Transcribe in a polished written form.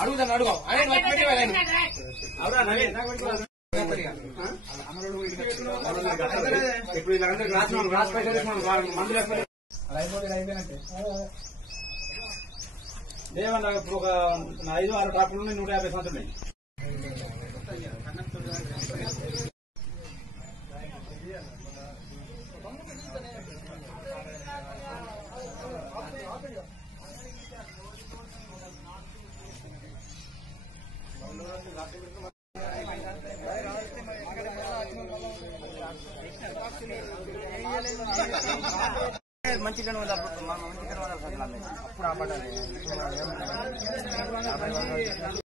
అడుగుతాను అడుగు ఇప్పుడు గ్లాస్ మందులు లేవన్నా ఇప్పుడు ఒక 5-6 ట్రాక్టర్లు 150 సంవత్సరాలు. మంచిగా అప్పుడు ఆ